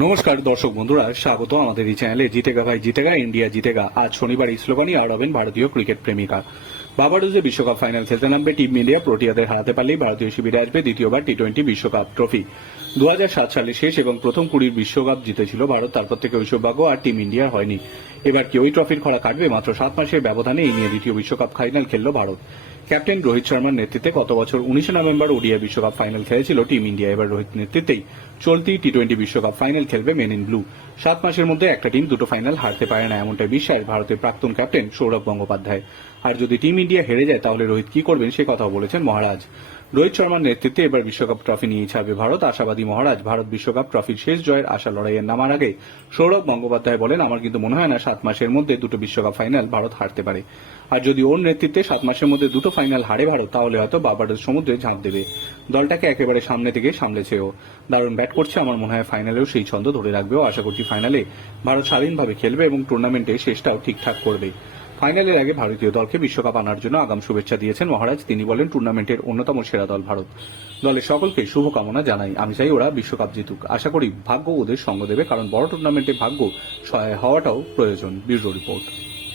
নমস্কার দর্শক বন্ধুরা, স্বাগত আমাদের এই চ্যানেলে। জিতেগা ভাই জিতেগা, ইন্ডিয়া জিতেগা। আজ শনিবার এই স্লোগানই আর হবেন ভারতীয় ক্রিকেট প্রেমিকা। বাবারুজে বিশ্বকাপ ফাইনাল খেলতে নামবে, টিম ইন্ডিয়া প্রোটিয়াদের হারাতে পারলেই ভারতীয় শিবিরে আসবে দ্বিতীয়বার টি টোয়েন্টি বিশ্বকাপ ট্রফি। দু সালে শেষ এবং প্রথম কুড়ির বিশ্বকাপ জিতেছিল ভারত, তারপর থেকে ওই সৌভাগ্য আর টিম ইন্ডিয়ার হয়নি। এবার কি ওই ট্রফির খরা কাটবে? মাত্র সাত মাসের ব্যবধানে এই নিয়ে দ্বিতীয় বিশ্বকাপ ফাইনাল খেলল ভারত। ক্যাপ্টেন রোহিত শর্মার নেতৃত্বে গত বছর উনিশে নভেম্বর ওডিয়া বিশ্বকাপ ফাইনাল খেলেছিল টিম ইন্ডিয়া। এবার রোহিত নেতৃত্বেই চলতি টি টোয়েন্টি বিশ্বকাপ ফাইনাল খেলবে মেন ইন ব্লু। সাত মাসের মধ্যে একটা টিম দুটো ফাইনাল হারতে পারে না, এমনটাই বিশ্বাস ভারতের প্রাক্তন ক্যাপ্টেন সৌরভ গঙ্গোপাধ্যায়। আর যদি টিম ইন্ডিয়া হেরে যায়, তাহলে রোহিত কি করবেন সে কথাও বলেছেন মহারাজ। রোহিত শর্মার নেতৃত্বে এবার বিশ্বকাপ ট্রফি নিয়ে ছাড়বে ভারত। আশাবাদী মহারাজ, ভারত বিশ্বকাপ ট্রফির শেষ জয়ের আশা লড়াইয়ের নামার আগে সৌরভ গঙ্গোপাধ্যায় বলেন, আমার কিন্তু মনে হয় না সাত মাসের মধ্যে দুটো বিশ্বকাপ ফাইনাল ভারত হারতে পারে। আর যদি ওর নেতৃত্বে সাত মাসের মধ্যে দুটো ফাইনাল হারে ভারত, তাহলে হয়তো বাবাডোর সমুদ্রে ঝাঁপ দেবে। দলটাকে একেবারে সামনে থেকে সামলেছে ও। দারুণ ব্যাট করছে, আমার মনে হয় ফাইনালেও সেই ছন্দ ধরে রাখবে ও। আশা করছি ফাইনালে ভারত স্বাধীনভাবে খেলবে এবং টুর্নামেন্টে শেষটাও ঠিকঠাক করবে। ফাইনালের আগে ভারতীয় দলকে বিশ্বকাপ আনার জন্য আগাম শুভেচ্ছা দিয়েছেন মহারাজ। তিনি বলেন, টুর্নামেন্টের অন্যতম সেরা দল ভারত। দলের সকলকে শুভকামনা জানাই। আমি চাই ওরা বিশ্বকাপ জিতুক। আশা করি ভাগ্য ওদের সঙ্গ দেবে, কারণ বড় টুর্নামেন্টে ভাগ্য সহায় হওয়াটাও প্রয়োজন। Bureau report.